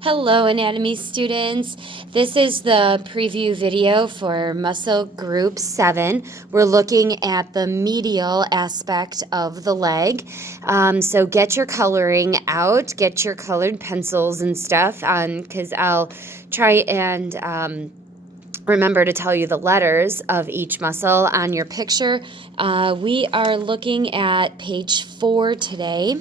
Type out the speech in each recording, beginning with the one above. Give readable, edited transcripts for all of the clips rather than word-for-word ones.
Hello, anatomy students. This is the preview video for muscle group 7. We're looking at the medial aspect of the leg. So get your coloring out, get your colored pencils and stuff, because I'll try and remember to tell you the letters of each muscle on your picture. We are looking at page 4 today.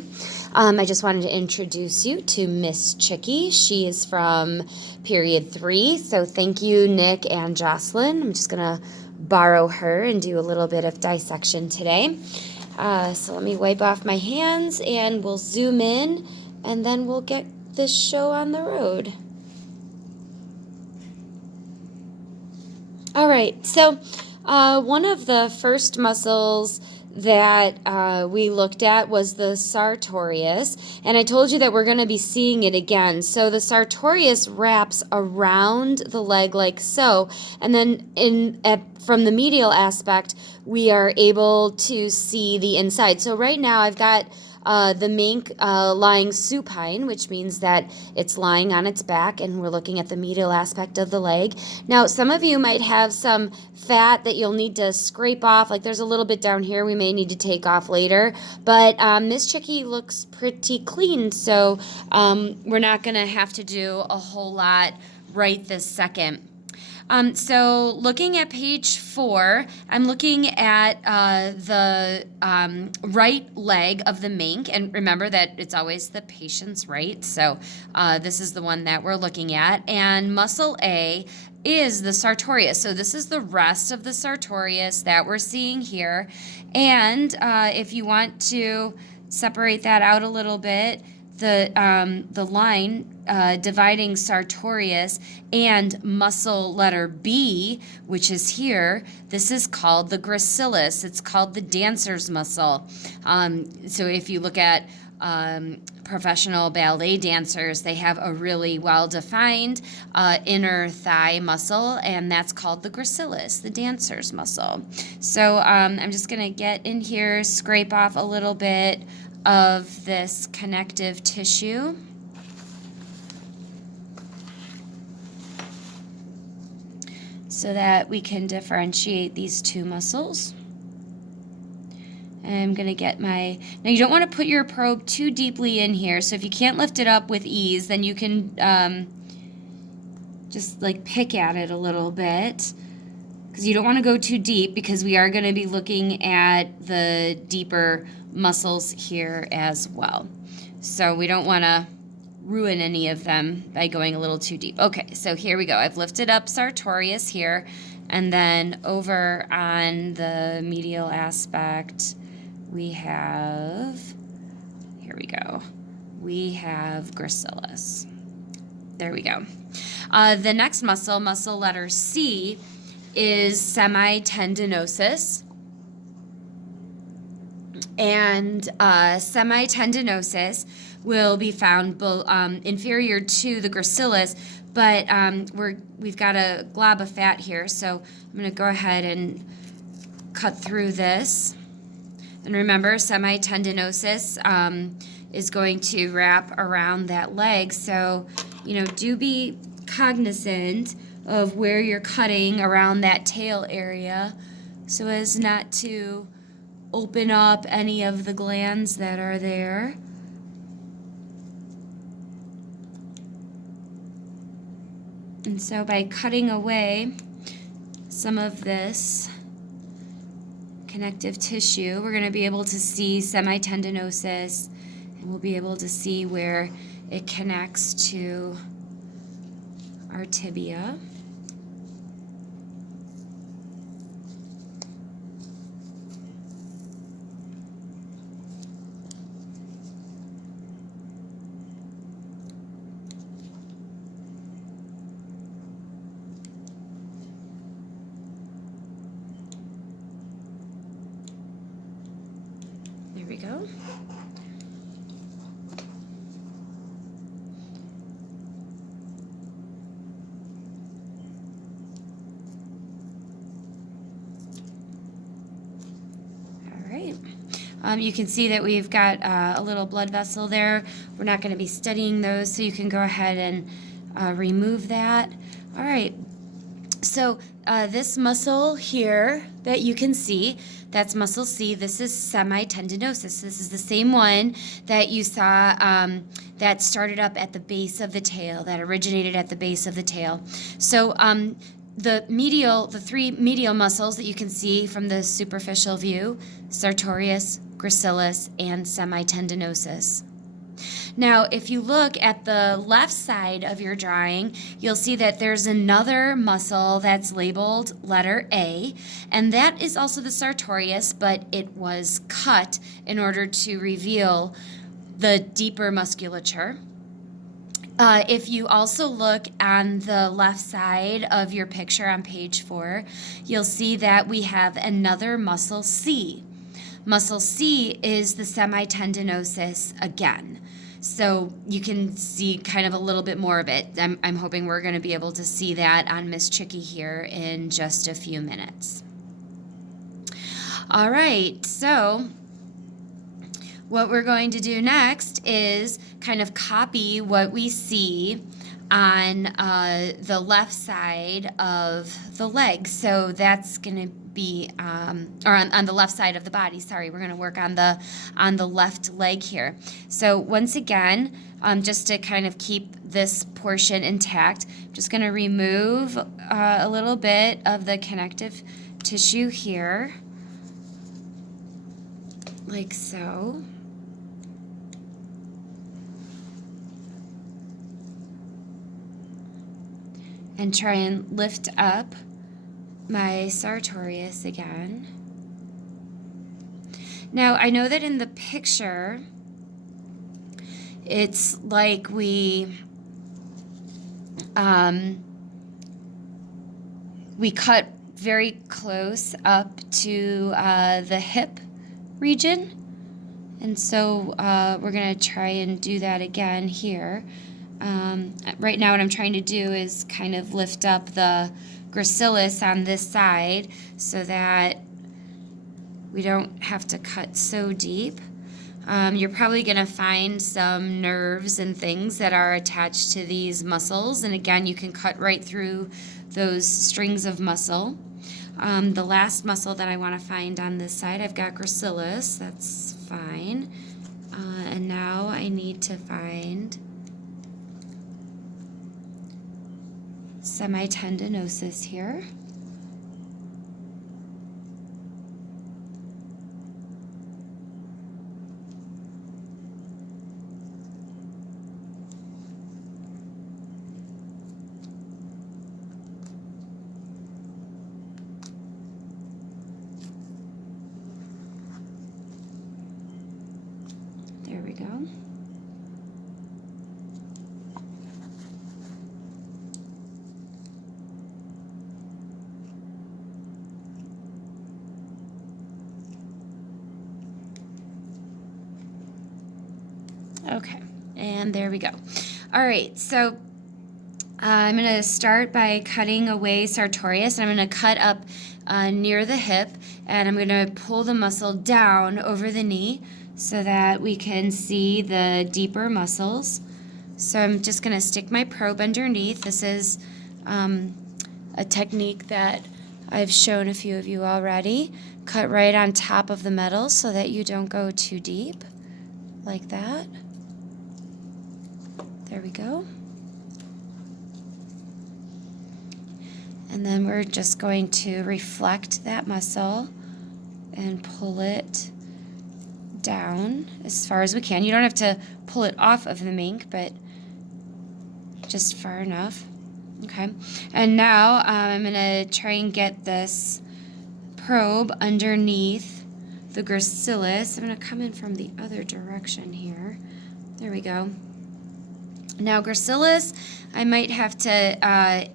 I just wanted to introduce you to Miss Chicky. She is from period 3. So thank you, Nick and Jocelyn. I'm just going to borrow her and do a little bit of dissection today. So let me wipe off my hands and we'll zoom in and then we'll get this show on the road. All right, so one of the first muscles that we looked at was the sartorius, and I told you that we're going to be seeing it again. So the sartorius wraps around the leg like so, and then from the medial aspect, we are able to see the inside. So right now I've got the mink lying supine, which means that it's lying on its back, and we're looking at the medial aspect of the leg. Now, some of you might have some fat that you'll need to scrape off. Like there's a little bit down here we may need to take off later, but Miss Chicky looks pretty clean, so we're not going to have to do a whole lot right this second. So looking at page 4, I'm looking at the right leg of the mink, and remember that it's always the patient's right, so this is the one that we're looking at, and muscle A is the sartorius. So this is the rest of the sartorius that we're seeing here, and if you want to separate that out a little bit, the line dividing sartorius and muscle letter B, which is here, this is called the gracilis. It's called the dancer's muscle. So if you look at professional ballet dancers, they have a really well-defined inner thigh muscle, and that's called the gracilis, the dancer's muscle. So I'm just going to get in here, scrape off a little bit of this connective tissue. So that we can differentiate these two muscles. And I'm going to get now you don't want to put your probe too deeply in here, so if you can't lift it up with ease, then you can just like pick at it a little bit, because you don't want to go too deep, because we are going to be looking at the deeper muscles here as well. So we don't want to ruin any of them by going a little too deep. Okay, so here we go. I've lifted up sartorius here, and then over on the medial aspect, we have, here we go, we have gracilis. There we go. The next muscle letter C, is semitendinosus. And semitendinosus will be found inferior to the gracilis, but we've got a glob of fat here, so I'm going to go ahead and cut through this. And remember, semitendinosus is going to wrap around that leg, so do be cognizant of where you're cutting around that tail area so as not to open up any of the glands that are there. And so by cutting away some of this connective tissue, we're going to be able to see semitendinosus, and we'll be able to see where it connects to our tibia. There we go. All right. You can see that we've got a little blood vessel there. We're not going to be studying those, so you can go ahead and remove that. All right. So this muscle here that you can see, that's muscle C. This is semitendinosus. This is the same one that you saw that started up at the base of the tail, that originated at the base of the tail. So the three medial muscles that you can see from the superficial view, sartorius, gracilis, and semitendinosus. Now, if you look at the left side of your drawing, you'll see that there's another muscle that's labeled letter A, and that is also the sartorius, but it was cut in order to reveal the deeper musculature. If you also look on the left side of your picture on page 4, you'll see that we have another muscle C. Muscle C is the semitendinosus again. So you can see kind of a little bit more of it. I'm hoping we're going to be able to see that on Miss Chicky here in just a few minutes. All right, so what we're going to do next is kind of copy what we see on the left side of the leg. So that's going to be, or on the left side of the body. Sorry, we're going to work on the left leg here. So once again, just to kind of keep this portion intact, I'm just going to remove a little bit of the connective tissue here, like so. And try and lift up my sartorius again. Now, I know that in the picture, it's like we cut very close up to the hip region. And so we're going to try and do that again here. Right now what I'm trying to do is kind of lift up the gracilis on this side so that we don't have to cut so deep. You're probably going to find some nerves and things that are attached to these muscles, and again, you can cut right through those strings of muscle. The last muscle that I want to find on this side, I've got gracilis, that's fine. And now I need to find semitendinosus here. There we go. Okay, and there we go. All right, so I'm going to start by cutting away sartorius, and I'm going to cut up near the hip, and I'm going to pull the muscle down over the knee so that we can see the deeper muscles. So I'm just going to stick my probe underneath. This is a technique that I've shown a few of you already. Cut right on top of the metal so that you don't go too deep, like that. There we go. And then we're just going to reflect that muscle and pull it down as far as we can. You don't have to pull it off of the mink, but just far enough. Okay. And now I'm going to try and get this probe underneath the gracilis. I'm going to come in from the other direction here. There we go. Now, gracilis, I might have to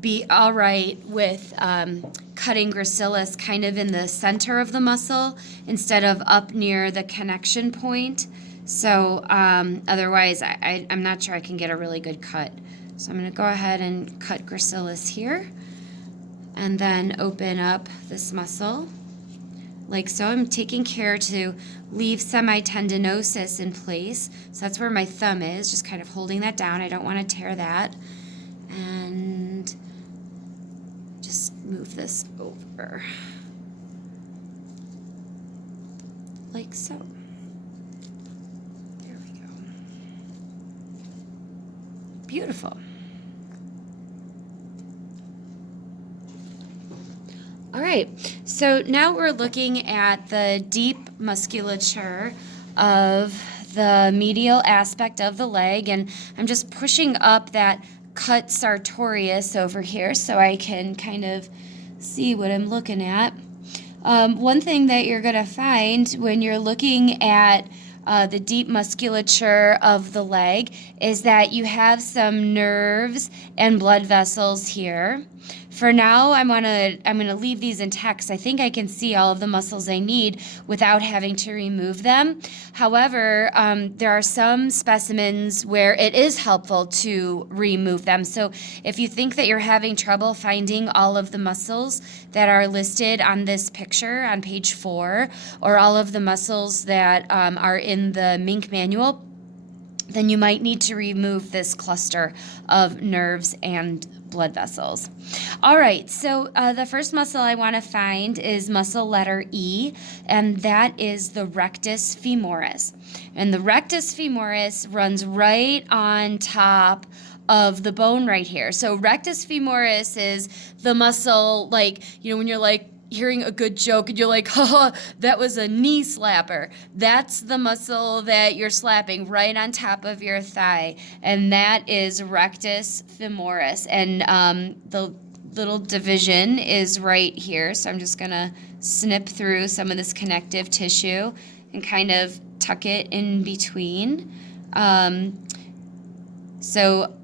be all right with cutting gracilis kind of in the center of the muscle instead of up near the connection point. So otherwise, I'm not sure I can get a really good cut. So I'm going to go ahead and cut gracilis here and then open up this muscle like so. I'm taking care to leave semitendinosus in place. So that's where my thumb is, just kind of holding that down. I don't want to tear that. And just move this over. Like so. There we go. Beautiful. All right, so now we're looking at the deep musculature of the medial aspect of the leg, and I'm just pushing up that cut sartorius over here so I can kind of see what I'm looking at. One thing that you're going to find when you're looking at the deep musculature of the leg is that you have some nerves and blood vessels here. For now, I'm gonna leave these intact because I think I can see all of the muscles I need without having to remove them. However, there are some specimens where it is helpful to remove them. So if you think that you're having trouble finding all of the muscles that are listed on this picture on page 4, or all of the muscles that are in the Mink manual, then you might need to remove this cluster of nerves and blood vessels. All right, so the first muscle I want to find is muscle letter E, and that is the rectus femoris. And the rectus femoris runs right on top of the bone right here. So rectus femoris is the muscle, like, you know, when you're like hearing a good joke and you're like, haha, that was a knee slapper. That's the muscle that you're slapping right on top of your thigh. And that is rectus femoris. And the little division is right here. So I'm just gonna snip through some of this connective tissue and kind of tuck it in between. So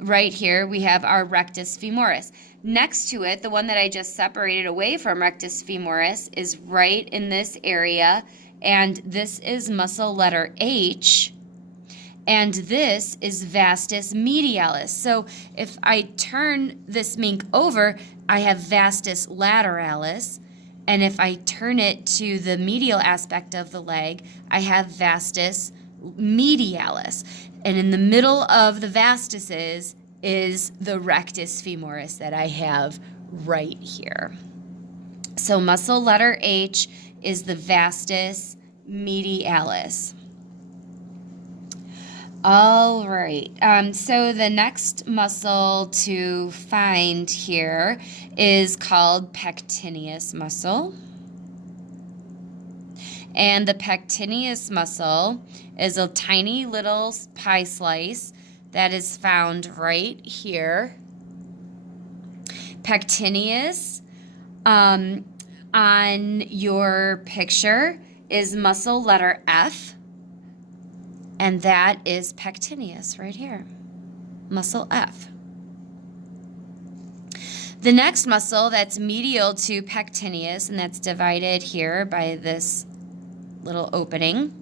right here we have our rectus femoris. Next to it, the one that I just separated away from rectus femoris is right in this area, and this is muscle letter H, and this is vastus medialis. So if I turn this Mink over, I have vastus lateralis, and if I turn it to the medial aspect of the leg, I have vastus medialis. And in the middle of the vastuses is the rectus femoris that I have right here. So muscle letter H is the vastus medialis. All right, so the next muscle to find here is called pectineus muscle. And the pectineus muscle is a tiny little pie slice that is found right here. Pectineus on your picture is muscle letter F, and that is pectineus right here, muscle F. The next muscle that's medial to pectineus, and that's divided here by this little opening,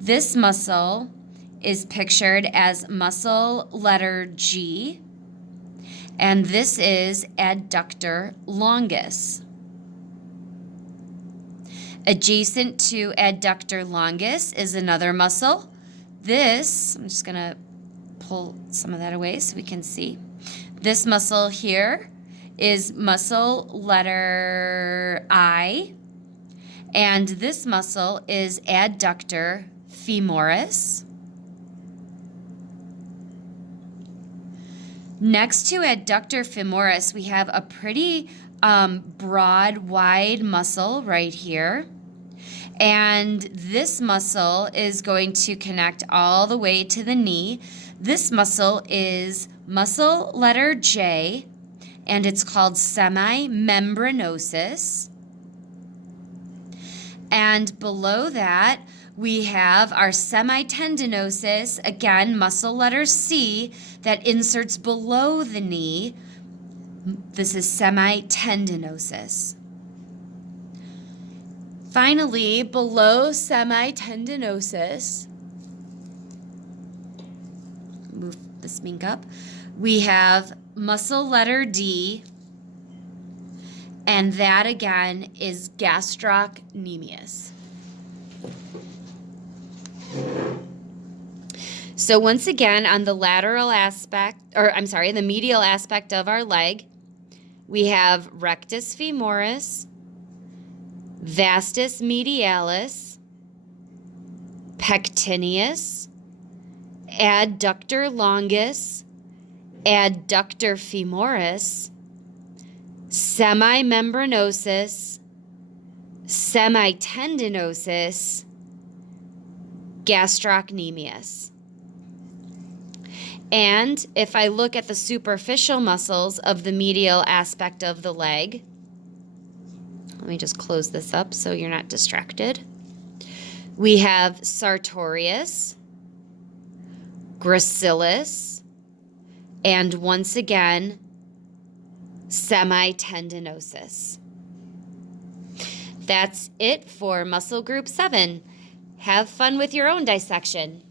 this muscle is pictured as muscle letter G, and this is adductor longus. Adjacent to adductor longus is another muscle. This, I'm just gonna pull some of that away so we can see. This muscle here is muscle letter I, and this muscle is adductor femoris. Next to adductor femoris, we have a pretty broad, wide muscle right here. And this muscle is going to connect all the way to the knee. This muscle is muscle letter J, and it's called semimembranosus. And below that, we have our semitendinosus, again, muscle letter C, that inserts below the knee. This is semitendinosus. Finally, below semitendinosus, move this Mink up, we have muscle letter D, And that again is gastrocnemius. So once again, on the lateral aspect, the medial aspect of our leg, we have rectus femoris, vastus medialis, pectineus, adductor longus, adductor femoris, semimembranosus, semitendinosus, gastrocnemius. And if I look at the superficial muscles of the medial aspect of the leg, let me just close this up so you're not distracted. We have sartorius, gracilis, and once again, semitendinosus. That's it for muscle group 7. Have fun with your own dissection.